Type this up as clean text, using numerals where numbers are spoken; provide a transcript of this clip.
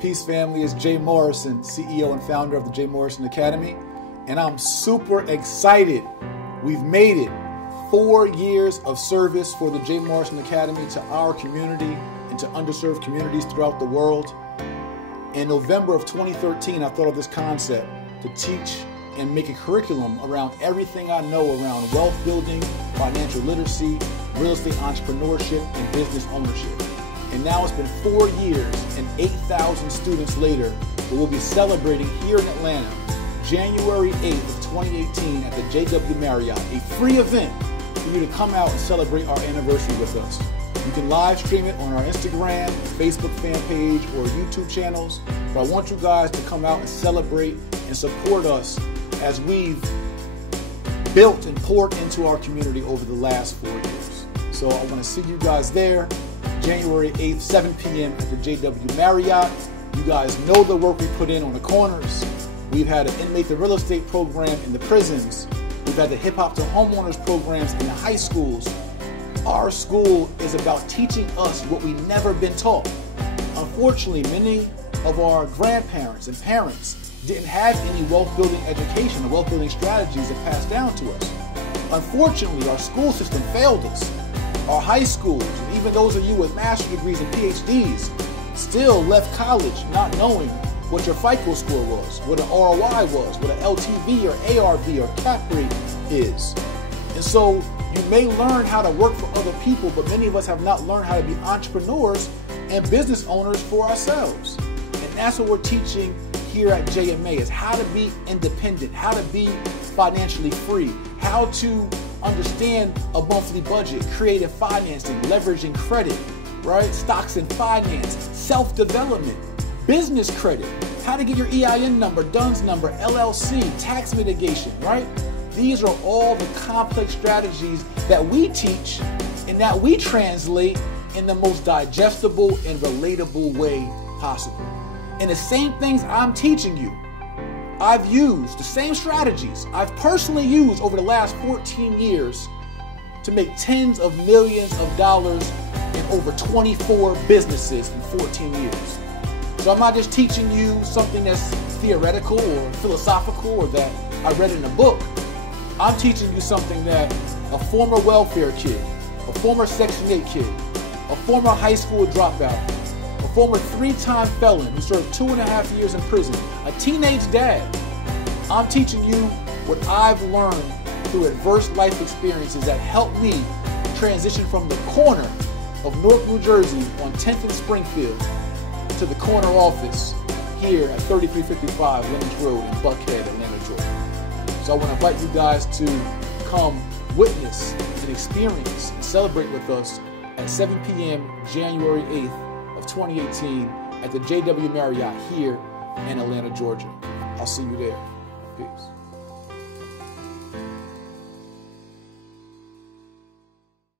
Peace family, it's Jay Morrison, CEO and founder of the Jay Morrison Academy, and I'm super excited. We've made it 4 years of service for the Jay Morrison Academy to our community and to underserved communities throughout the world. In November of 2013, I thought of this concept to teach and make a curriculum around everything I know around wealth building, financial literacy, real estate entrepreneurship, and business ownership. And now it's been 4 years and 8,000 students later that we'll be celebrating here in Atlanta, January 8th of 2018 at the JW Marriott, a free event for you to come out and celebrate our anniversary with us. You can live stream it on our Instagram, Facebook fan page, or YouTube channels, but I want you guys to come out and celebrate and support us as we've built and poured into our community over the last 4 years. So I want to see you guys there. January 8th, 7 p.m. at the JW Marriott. You guys know the work we put in on the corners. We've had an inmate to real estate program in the prisons. We've had the hip hop to homeowners programs in the high schools. Our school is about teaching us what we've never been taught. Unfortunately, many of our grandparents and parents didn't have any wealth building education or wealth building strategies that passed down to us. Unfortunately, our school system failed us. Our high schools, and even those of you with master's degrees and PhDs, still left college not knowing what your FICO score was, what an ROI was, what an LTV or ARV or cap rate is. And so you may learn how to work for other people, but many of us have not learned how to be entrepreneurs and business owners for ourselves. And that's what we're teaching here at JMA, is how to be independent, how to be financially free, how to understand a monthly budget, creative financing, leveraging credit, right? Stocks and finance, self-development, business credit, how to get your EIN number, DUNS number, LLC, tax mitigation, right? These are all the complex strategies that we teach and that we translate in the most digestible and relatable way possible. And the same things I'm teaching you, I've used the same strategies I've personally used over the last 14 years to make tens of millions of dollars in over 24 businesses in 14 years. So I'm not just teaching you something that's theoretical or philosophical or that I read in a book. I'm teaching you something that a former welfare kid, a former Section 8 kid, a former high school dropout, a former 3-time felon who served 2.5 years in prison, a teenage dad. I'm teaching you what I've learned through adverse life experiences that helped me transition from the corner of Newark, New Jersey on 10th and Springfield to the corner office here at 3355 Lynch Road in Buckhead, Atlanta, Georgia. So I want to invite you guys to come witness and experience and celebrate with us at 7 p.m. January 8th of 2018 at the JW Marriott here in Atlanta, Georgia. I'll see you there. Peace.